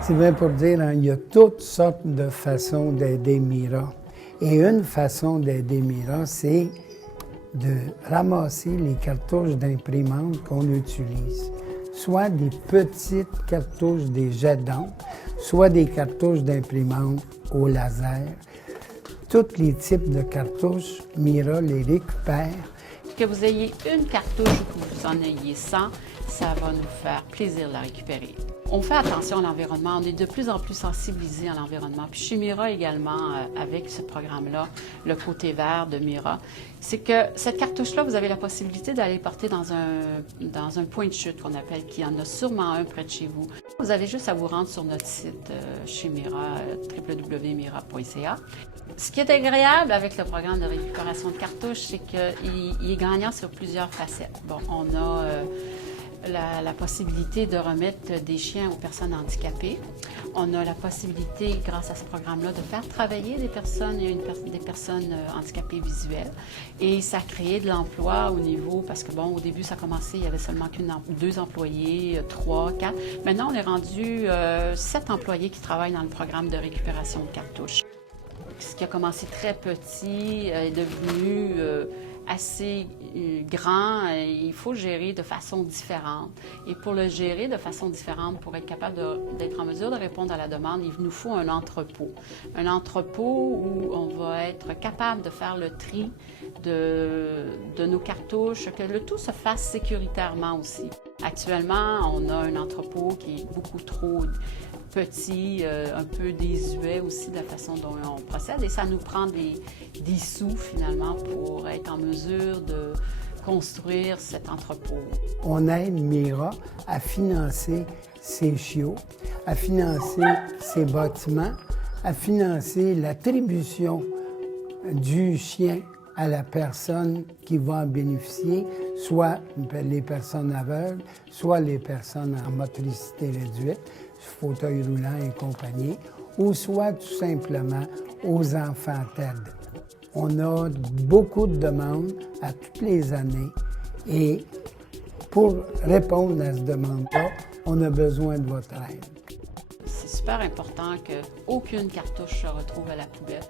C'est bien pour dire, hein, il y a toutes sortes de façons d'aider Mira. Et une façon d'aider Mira, c'est de ramasser les cartouches d'imprimante qu'on utilise. Soit des petites cartouches des jets d'encre, soit des cartouches d'imprimante au laser. Tous les types de cartouches, Mira les récupère. Que vous ayez une cartouche ou que vous en ayez 100, ça va nous faire plaisir de la récupérer. On fait attention à l'environnement, on est de plus en plus sensibilisés à l'environnement. Puis chez Mira également, avec ce programme-là, le côté vert de Mira, c'est que cette cartouche-là, vous avez la possibilité d'aller porter dans un point de chute qu'on appelle, qui en a sûrement un près de chez vous. Vous avez juste à vous rendre sur notre site chez Mira, www.mira.ca. Ce qui est agréable avec le programme de récupération de cartouches, c'est qu'il est gagnant sur plusieurs facettes. Bon, on a la possibilité de remettre des chiens aux personnes handicapées. On a la possibilité, grâce à ce programme-là, de faire travailler des personnes, des personnes handicapées visuelles. Et ça crée de l'emploi au niveau, parce que bon, au début, ça a commencé, il y avait seulement deux employés, 3, 4. Maintenant, on est rendu 7 employés qui travaillent dans le programme de récupération de cartouches. Ce qui a commencé très petit est devenu assez grand, il faut le gérer de façon différente. Et pour le gérer de façon différente, pour être capable d'être en mesure de répondre à la demande, il nous faut un entrepôt. Un entrepôt où on va être capable de faire le tri de nos cartouches, que le tout se fasse sécuritairement aussi. Actuellement, on a un entrepôt qui est beaucoup trop petit, un peu désuet aussi de la façon dont on procède, et ça nous prend des sous finalement pour être en mesure de construire cet entrepôt. On aide Mira à financer ses chiots, à financer ses bâtiments, à financer l'attribution du chien à la personne qui va en bénéficier, soit les personnes aveugles, soit les personnes en motricité réduite, fauteuil roulant et compagnie, ou soit tout simplement aux enfants TED. On a beaucoup de demandes à toutes les années et pour répondre à cette demande-là, on a besoin de votre aide. C'est super important qu'aucune cartouche se retrouve à la poubelle.